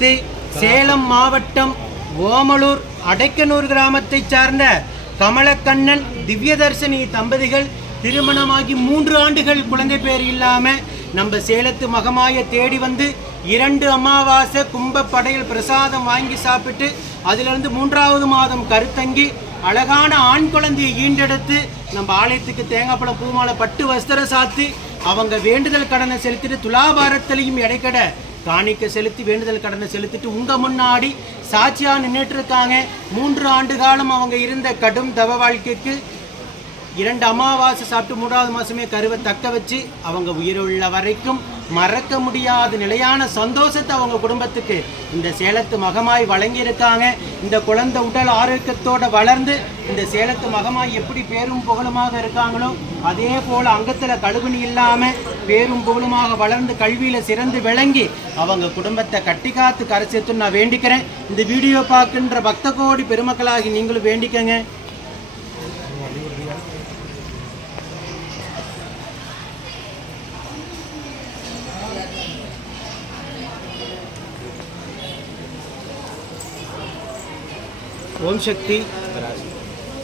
அடுத்து சேலம் மாவட்டம் ஓமலூர் அடைக்கனூர் கிராமத்தைச் சார்ந்த கமலக்கண்ணன் திவ்யதர்ஷினி தம்பதிகள் திருமணமாகி 3 ஆண்டுகள் குழந்தை பேர் இல்லாமல் நம்ம சேலத்து மகமாயை தேடி வந்து 2 அமாவாசை கும்ப படையல் பிரசாதம் வாங்கி சாப்பிட்டு அதிலிருந்து 3வது மாதம் கருத்தங்கி அழகான ஆண் குழந்தையை ஈண்டெடுத்து நம்ம ஆலயத்துக்கு தேங்காய் பழம் பூமாலை பட்டு வஸ்திரம் சாத்தி அவங்க வேண்டுதல் கடனை செலுத்திட்டு துலாபாரத்திலையும் இடைக்கட காணிக்க செலுத்தி வேண்டுதல் கடனை செலுத்திட்டு உங்க முன்னாடி சாட்சியா நின்றுட்டு இருக்காங்க. 3 ஆண்டு காலம் அவங்க இருந்த கடும் தவ வாழ்க்கைக்கு 2 அமாவாசை சாப்பிட்டு 3வது மாதமே கருவை தக்க வச்சு அவங்க உயிருள்ள வரைக்கும் மறக்க முடியாத நிலையான சந்தோஷத்தை அவங்க குடும்பத்துக்கு இந்த சேலத்து மகமாய் வழங்கியிருக்காங்க. இந்த குழந்தை உடல் ஆரோக்கியத்தோடு வளர்ந்து இந்த சேலத்து மகமாய் எப்படி பேரும் புகழுமாக இருக்காங்களோ அதே போல் அங்கத்தில் கழுகுனி இல்லாமல் பேரும் புகழுமாக வளர்ந்து கல்வியில் சிறந்து விளங்கி அவங்க குடும்பத்தை கட்டி காத்து கரை சேர்த்துன்னு நான் வேண்டிக்கிறேன். இந்த வீடியோ பார்க்கின்ற பக்த கோடி பெருமக்களாகி நீங்களும் வேண்டிக்கங்க. ஓம் சக்தி.